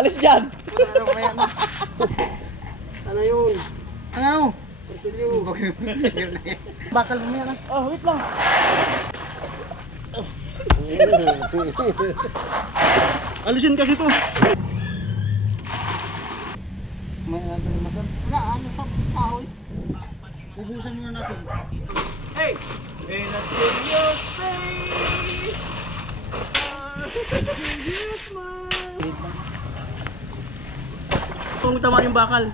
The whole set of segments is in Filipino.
Alis dyan. Ano kaya na? Ano yun? Ano? Tortilyo. Bakal mamaya na. Oh, wait lang. Alisin kasi to. May ano naman. Wala, ano sa kahoy. Ubusan muna natin. Hey! In a studio space. Kung tama yung bakal.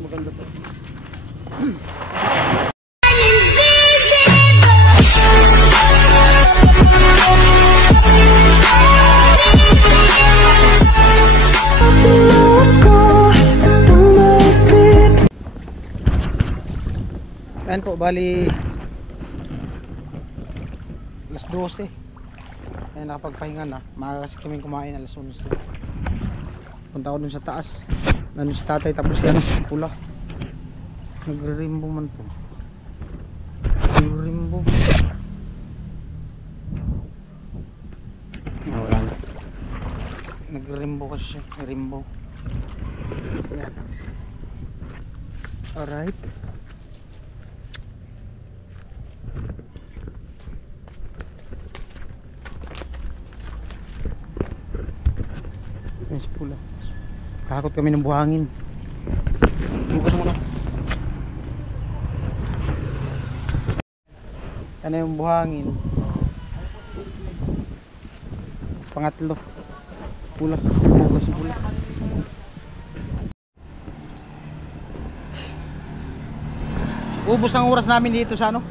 Maganda to. Ayan po, bali alas 12. Ayan, nakapagpahinga na. Maaga kasi kami kumain alas 11. Punta ko dun sa taas. Nandun si tatay, tapos yan, pula. Nagre-rainbow man po. Nagre-rainbow. Wala na. Nagre-rainbow kasi siya. Rainbow. Ayan. Alright. Ayan si pula. Kakot kami ng buhangin. Bukas muna. Ano yung buhangin? Pangatlo. Pula. Bukas si pula. Ubus ang oras namin dito sa ano?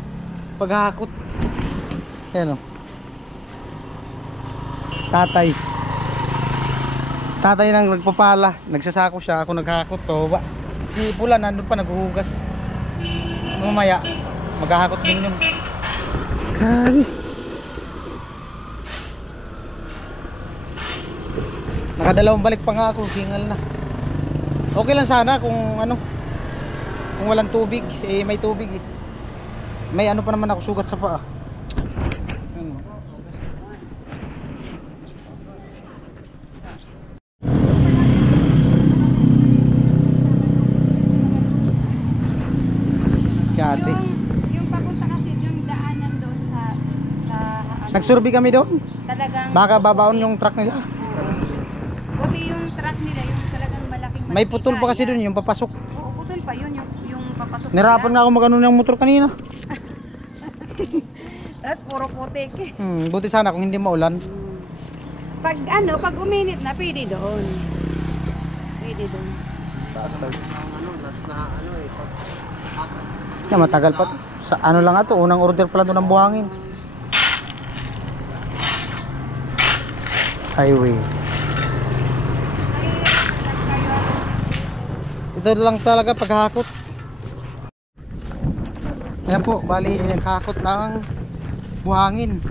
Paghahakot. Ayan o. Tatay nang nagpapala, nagsasako siya, ako naghahakot to. Si pula nandun pa naghuhugas. Mamaya maghahakot din yun. Grabe. Nakadalawang balik pa nga ako, hingal na. Okay lang sana kung ano, kung walang tubig, eh may tubig eh. May ano pa naman ako sugat sa paa. Ano? Ate. Yung papunta kasi yung daanan doon sa ano, Nagsurvey kami doon. talagang Baka babaon yung truck nila. buti yung truck nila yung talagang malaking May putol pa kasi doon yung papasok. Oo, putol pa yun yung papasok. Nirapan nga ako magano ng motor kanina. Tapos puro putik. Buti sana kung hindi maulan. Pag ano, pag uminit na pwede doon. Pwede doon. Ya, matagal pa to. Sa ano lang ato, unang order pala doon ng buhangin. Highway. Ito lang talaga paghahakot. Ayan po, bali naghahakot ng buhangin.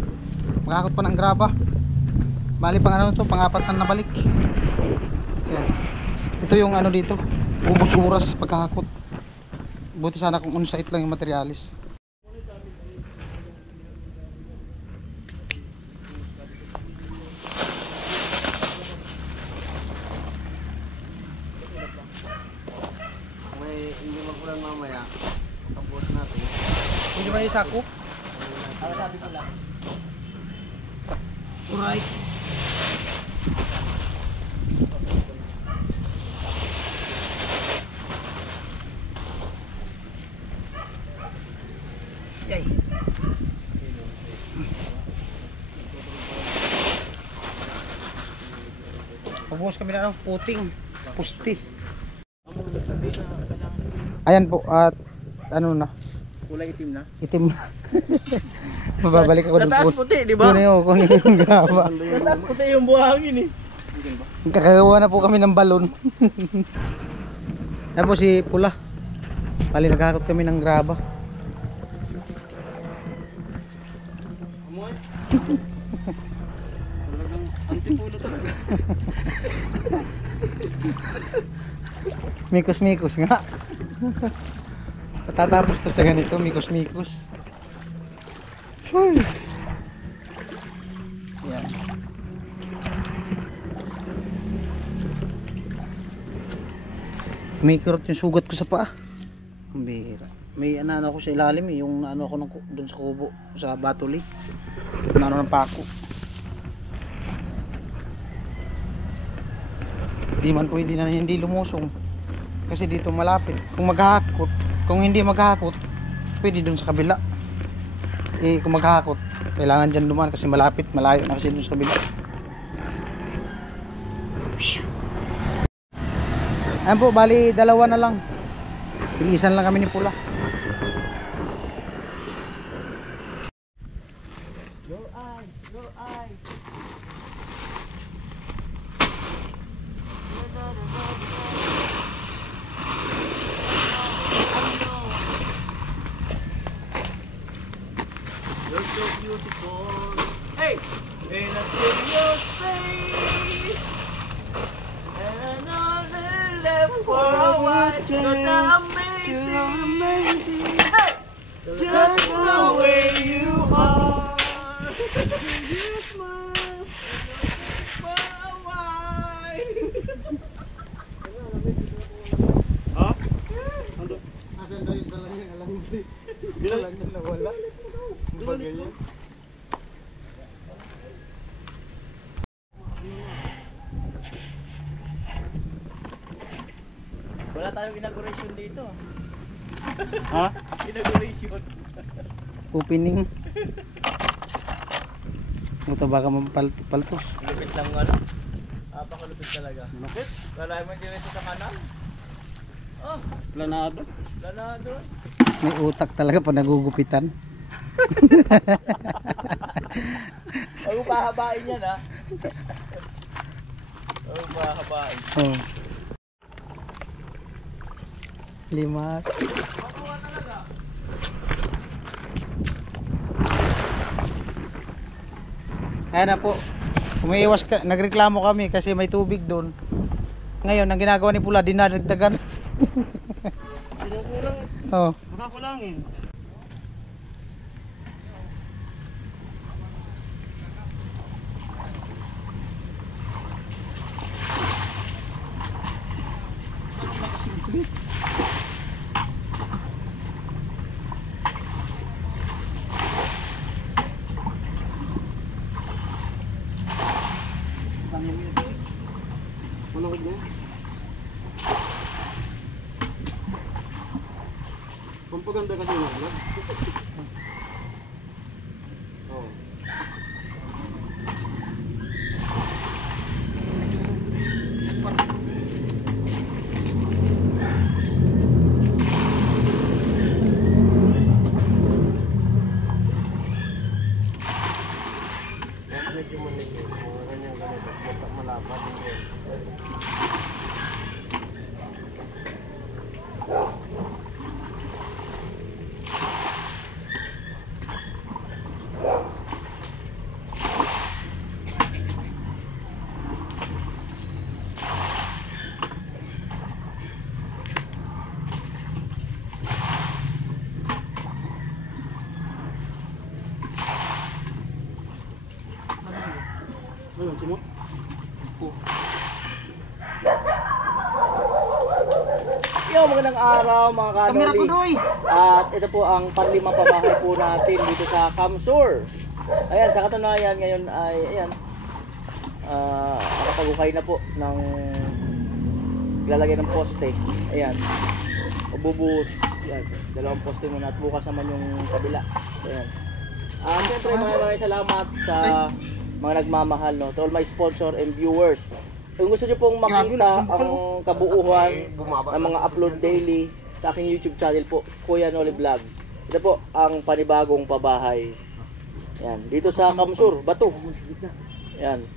Maghahakot pa ng graba. Bali pang ano to, pang-apat na nabalik. Ayan. Ito yung ano dito, ubos oras paghahakot. Buti sana kung on-site lang yung materialis. May hindi magulan mamaya. Tapos natin. Hindi ba yung sako? Ano sabi ko lang? Alright. Yay. Pagbuhos kami na ng puting, pusti. Ayan po, at ano na, Kulay itim na. itim na. Mababalik ako Sa taas doon. puti, di ba? Kunin yung graba. Sa taas puti yung buhangin eh. Kakagawa na po kami ng balon. Ayan po si Pula. Bali naghahakot kami ng graba. Amoy. Talagang antipuno talaga. Mikos-mikos nga. Patatapos to sa ganito, mikos-mikos. Sure. Yan. Kumikirot yung sugat ko sa paa. Ang bihira. May ano ako sa ilalim eh, yung ano ako doon sa kubo, sa batuli. Ano ng pako. Di man pwede na hindi lumusong. Kasi dito malapit. Kung maghahakot, kung hindi maghahakot, pwede doon sa kabila. Eh kung maghahakot, kailangan dyan dumaan kasi malapit, malayo na kasi doon sa kabila. Ayan po, bali dalawa na lang. Pilisan lang kami ni Pula. Your eyes, your eyes. You're so beautiful. Hey! And I see your face. And all the left for a while. You're so amazing. Hey! Just the way you are. You smile for a while. Ha? Ano? Asan daw yung dala niya? Alam mo din. Bilang niya nawala. Bagay niya. wala tayong inauguration dito. Ha? Inauguration. Opening. Ito baka mapaltos. Lupit lang ano. Pakalupit talaga. Bakit? Wala mo dito sa kanan. Oh, Planado. lanado. May utak talaga pa nagugupitan. Ay, pahabain yan ha. Ay, pahabain. Oh. Limas. Makuha talaga. Ayan na po. Umiiwas ka, nagreklamo kami kasi may tubig doon. Ngayon, ang ginagawa ni Pula, dinadagdagan. Kinukulang. Oh. Makakulangin. Malawag na. Pampaganda kasi na wala. Oh. Medyo manigil. Mga kanyang ganito. Malapad din. Ano, sino? Yo, magandang araw mga Kamera ko kanoli. doy. At ito po ang panlimang pabahay po natin dito sa Kamsur. Ayan, sa katunayan ngayon ay ayan. Nakapagukay na po ng lalagay ng poste. Ayan. Bubuhos. Ayan, dalawang poste muna at bukas naman yung kabila. Ayan. Siyempre maraming salamat sa mga nagmamahal, no, to all my sponsor and viewers. Kung gusto nyo pong makita ang kabuuhan ng mga upload daily sa aking YouTube channel po, Kuya Noli Vlog. Ito po ang panibagong pabahay. Yan, dito sa Kamsur, Bato. Yan.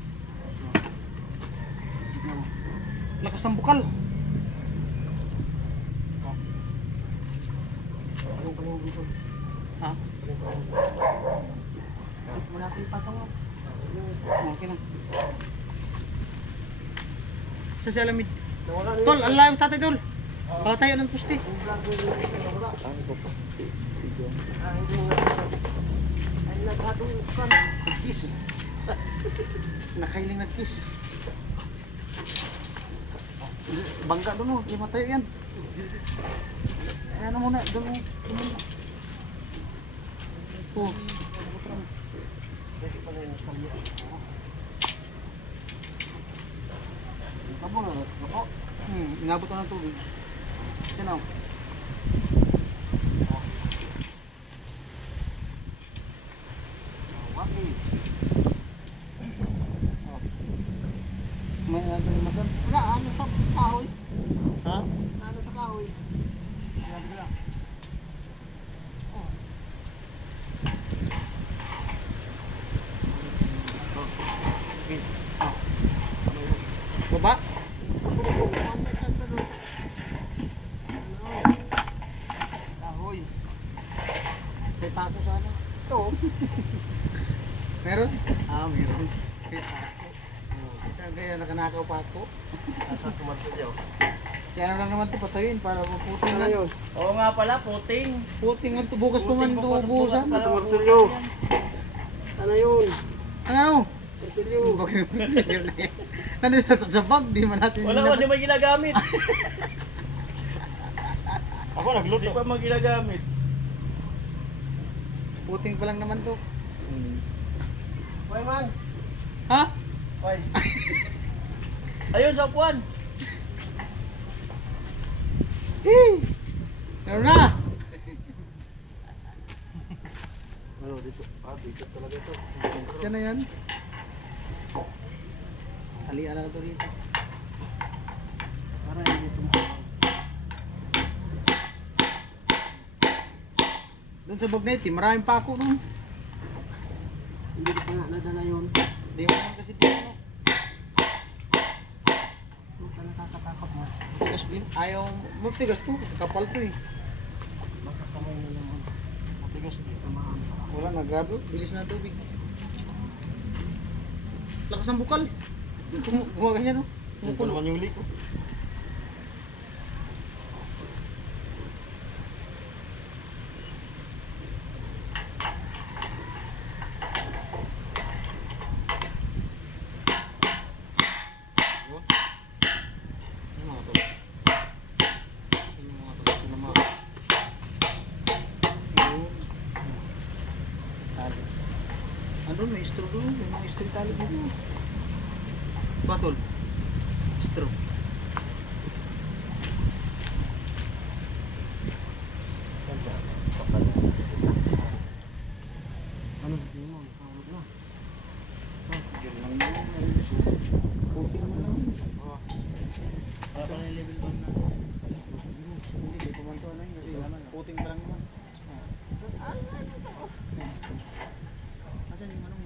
Lakas ng bukal. Ha? Wala kayo patawag. Okay na. Sa si Alamid. Tol, ang layo tatay tol. Baka tayo ng puste. Ano po po? Ay nagkadukan. Nag-kiss. Nakailing nag-kiss. Bangga doon oh, di matay yan. Ano muna, doon oh. Oh. Inabot na ng tubig. Yan oh. May ano naman doon? Wala, ano sa kahoy? Ha? Ano sa kahoy? Baba? Kahoy. May pako sana. Ito. Meron? Meron. May pako. Kaya nakanakaw pa ako. Asa kumanto niyo? Kaya ano lang naman ito patayin para maputing na yun. Oo nga pala, puting. Puting man ito. Bukas pa man ito ubusan. Martilyo. Ano yun? Ano? Martilyo. Ano na ito sa bag? Di man natin. Wala ko, di man ginagamit. Ako nagluto. Di pa man ginagamit. Puting pa lang naman ito. Hoy man. Ha? Hoy. Ayun sa upuan. Meron na! Ano dito? Dito talaga ito. Diyan na yan. Halian na ito dito. Para hindi ito makakaw. Doon sa Bagneti, maraming pako nun. Hindi ko pa nga nadala yun. Hindi mo naman kasi dito. Huwag ka nakakatakot mo. Matigas din. Ayaw, matigas to. Kapal to eh. Makakamay na naman. Matigas din. Wala na, grabe. Bilis na tubig. Lakas ng bukal. Gumaganyan no? Ito naman yung liko. Andun, may straw doon. May mga straw tali dito. Batol. Straw. Ano? Hindi mo. Nakawag na. Yun lang yun. Puti naman lang. Wala pa na yung level 1 na. Hindi, di pumantuan na yun. Kasi puting pa lang naman. Asan yung ano mo?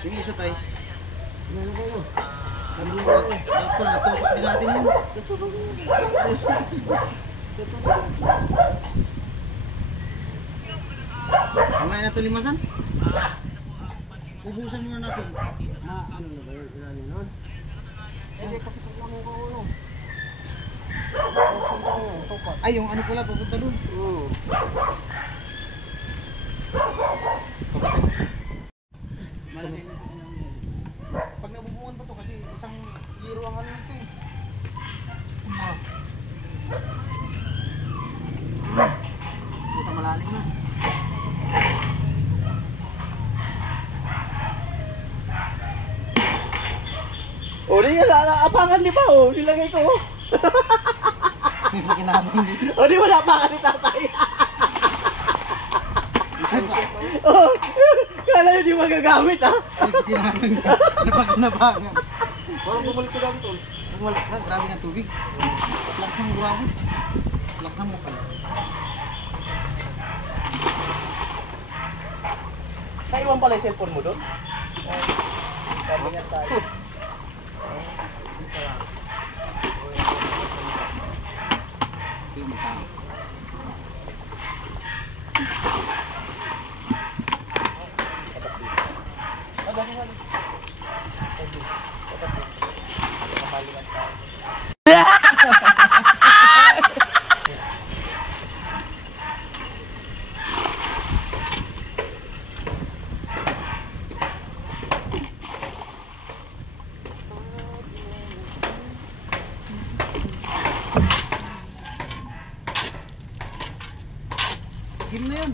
Yung isa tayo. Ano kayo? Sabi mo tayo. Dapat ko na, tusok din natin yun. Mamaya na ito limasan. Ubusan muna natin. Ano na ba yun? Ilalim nun? Hindi kasi paglaman ko ulo. Ay, yung ano pala, papunta dun. Oo. Pag nabubungan pa to kasi isang liro ang ano nito eh. Puta malalim na. O, di abangan di ba oh? Nilagay ko oh. May pakinabang dito. O, di wala apangan ni tatay. Oh, kala nyo di magagamit ha? May pakinabang dito. Napakinabangan. Parang bumalik sa dami tol. Bumalik ka, grabe ng tubig. Lakas ng grabe. Lakas ng bukal. Naiwan pala yung cellphone mo doon? Sabi nga tayo. Game na yan.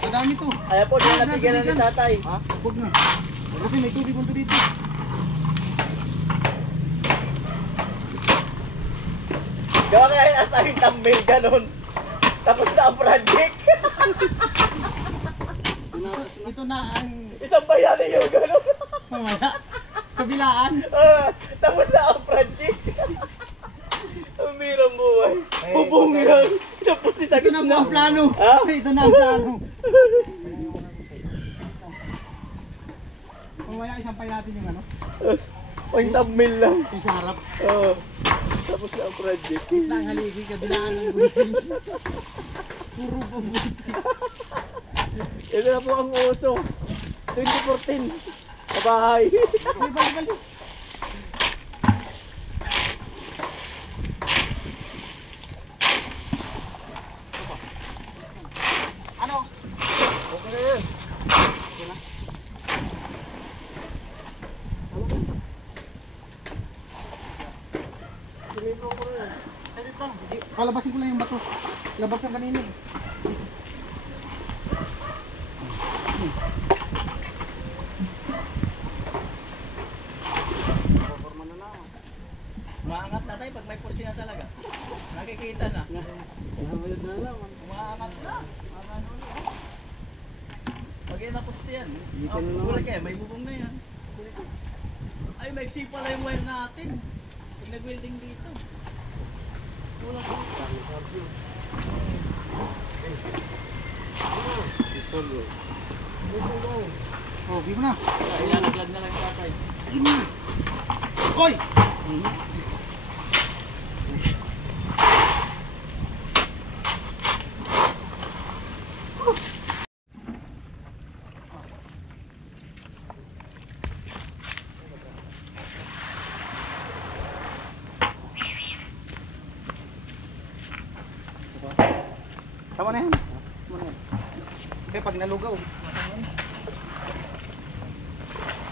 Madami to. Ayan po, di na napigilan ni tatay. Ha? Huwag na. Kasi may tubig punto dito. Gawa kaya yung tayong thumbnail ganun. Tapos na ang project. Ito na ang Isang bayani yung ganun. mamaya. Kabilaan. Tapos na ang project. Ang mirang buhay. Eh, Bubong okay. lang. Isang pusti sa Ito na po ang plano. Ha? Ito na ang plano. Mamaya isampay natin yung ano. Ang thumbnail lang. Yung sa harap. Oo. Tapos na ang project. Ito ang haligi. Kabilaan ng buhay. Puro pa buhay. Ito na po ang uso. 2014. Sa bahay. Balik. Ano? Okay na yan. Okay na. Sinipro ko rin. Ay, dito. Palabasin ko lang yung bato. Labas ng kanina eh. Umaangat na tayo pag may pusti na talaga. Nakikita na. Umaangat na. Ano na. Pag yan na pusti yan. Kulay kaya, may bubong na yan. Ay, maiksi pala yung wire natin. Yung nag-welding dito. Wala ko. Oh, bimo na. Ay, ilalaglag na lang yung tatay. Hoy! Tama na yan. Tama na yan. Kaya pag nalugaw.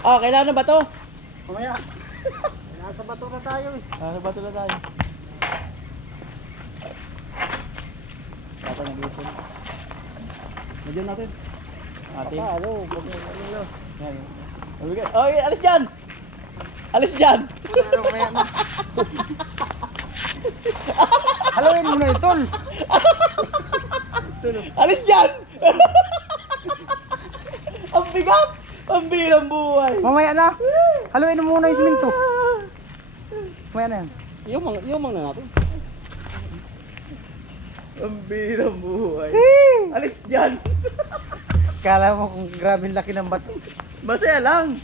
Ah, kailangan na ba to? Mamaya. Nasa bato na tayo eh. Nasa bato na tayo. Dapat nag-ipon. Medyan natin. Atin. Ano? Yan. Mabigay. Oh, alis dyan! Alis dyan! Ano, mamaya na. Haluin mo na ito. Alis dyan! Ang bigat! Ang birang buhay! Mamaya na. Haluin mo muna yung siminto. Mamaya na yan. Yung mga natin. Ang birang buhay. Alis dyan! Kala mo kung grabe laki ng bato. Masaya lang.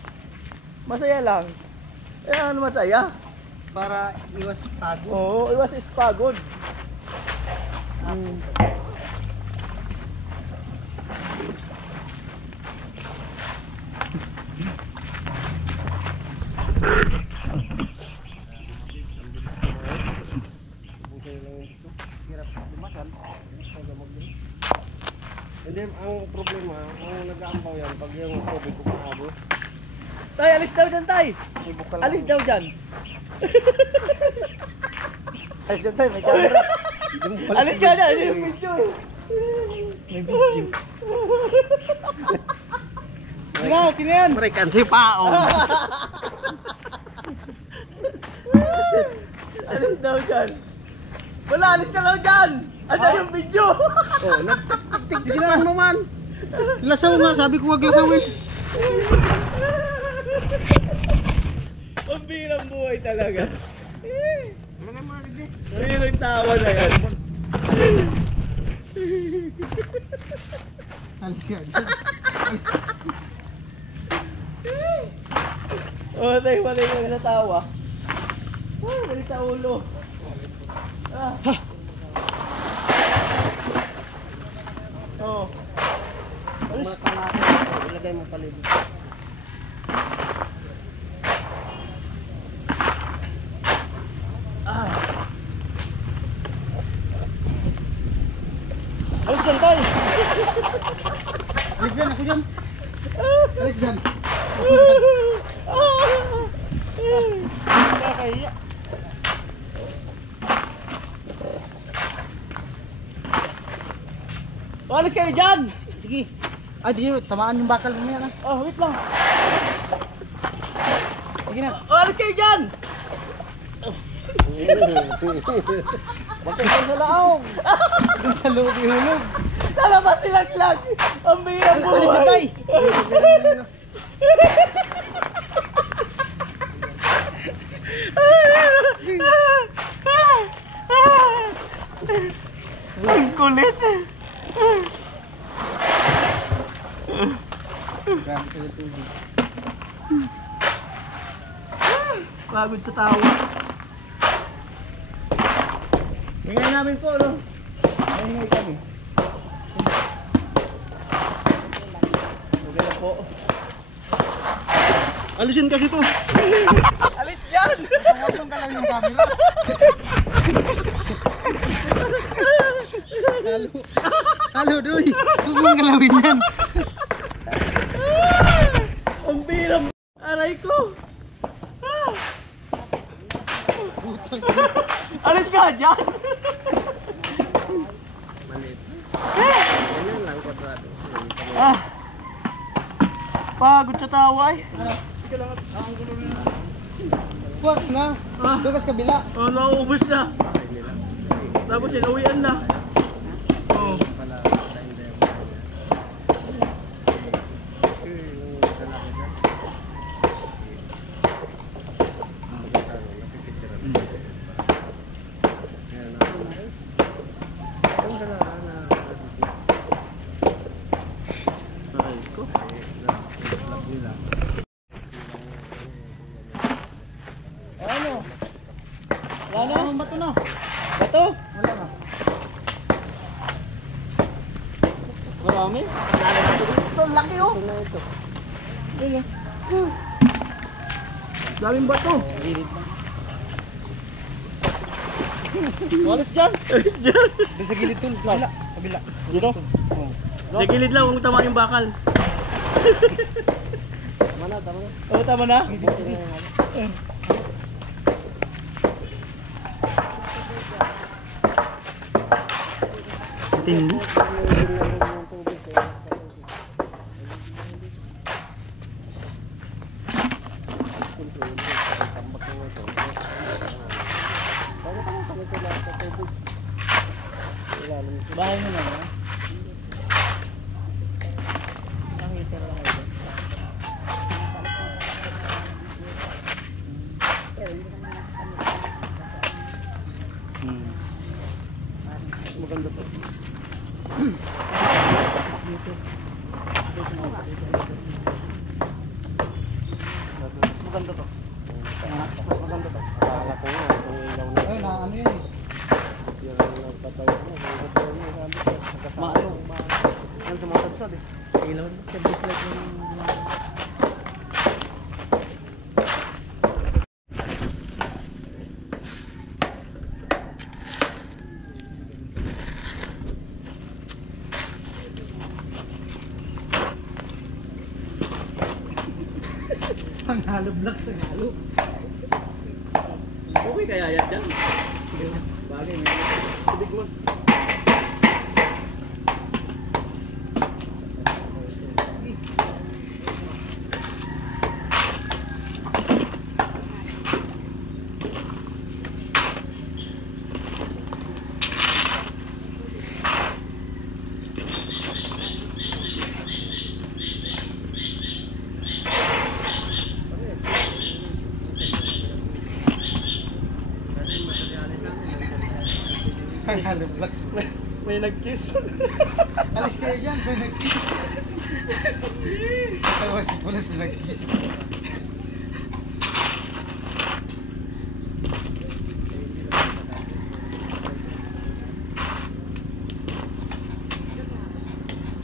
Masaya lang. Eh, ano masaya? Para iwas tago. Oo, iwas is pagod. Hirap lumasan. Hindi, ang problema, ang nag-aambaw yan, pag yung tubig kumahabot, Tay, alis daw dyan, tay. May bukal lang. Alis daw dyan. Ay, dyan tayo, may camera. Alis ka dyan. Ano yung picture? May video. Tingnan, tingnan. Marikan si Paong! Alis daw dyan. Wala, alis ka daw dyan. Ano yung video? Oh, nagtik-tik lang naman! Lasaw nga, sabi ko wag lasawin. Ang birang buhay talaga. Lagay mo na rin. Birang tawa na yan. Alis yan. Oh, tayo malay ko na tawa. Ah, galit sa ulo. Ah. Oh. Alis. Mata natin, ilagay mo palibig. Ah. Alis dyan, tay. Alis dyan, ako dyan. Alis dyan. Nakakahiya. Alis kayo dyan! Sige. Ay, di tamaan yung bakal mamaya na. Oh, wait lang. Sige na. Alis kayo dyan! Bakit sa laong? Doon sa loob ihulog. Lalabas nilaglag! Ang bihirang Alis na buhay! tay. Ang kulit! Grabe ka yung tubig. Pagod sa tawa. Ingay namin po, no? Ingay kami. Okay na po. Alisin kasi to. Alis dyan! Pangawag ka lang yung camera. Halo. Halo, Doy. Huwag mong galawin yan. Ang biram! Aray ko! Alis ka dyan! Malit. Ganyan lang kwadrado. Ah! Pagod sa tawa eh. Huwag na. Doon ka sa kabila. Oh, nauubos na. Tapos inuwian na. Oh. Pala, time there. Yung lalaki dyan. Aray ko. Ano? Wala na? Ang bato na. Bato? Wala na. Marami? Ito, laki oh. Ayun oh. Daming bato. Alis dyan! Alis dyan! Doon sa gilid tol. Kabila. Kabila. Dito? Sa gilid lang, huwag tama yung bakal. Tama na, tama na. Oo, tama na? Tindi. Bahay mo na yan. Nakita lang kayo. Maganda to. Maganda to. Maganda to. Akala ko nga, kung ilaw na. Ay, na ano yun eh. Yan ang nagpatayo mo. Nagpatayo mo, sabi ko. Maano? Yan sa mga sadsad eh. Ilaw na. Sabit like yung... Ang halo black sa halo. Okay kaya yan dyan? Bagay nga. Tubig mo. Ang halo black. May nag-kiss. Alis kayo dyan. May nag-kiss. Tawa si Pulas nag-kiss.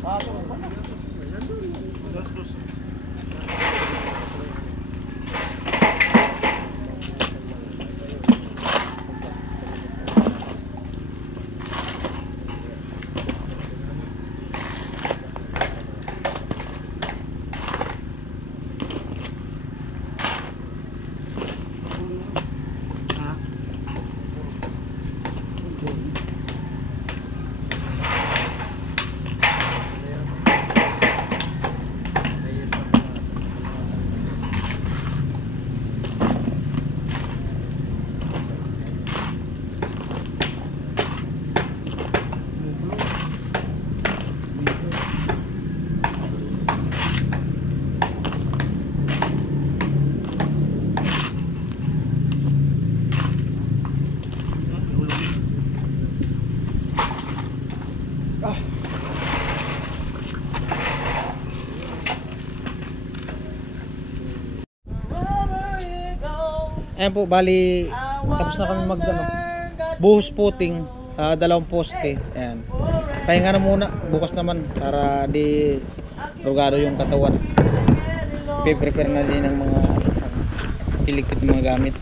Ah, ito. Dos. Ayan po, bali tapos na kami mag ano, buhos puting, dalawang poste. Ayan. Pahinga na muna, bukas naman para di rugado yung katawan. Prepare na din ng mga iligpit ng mga gamit.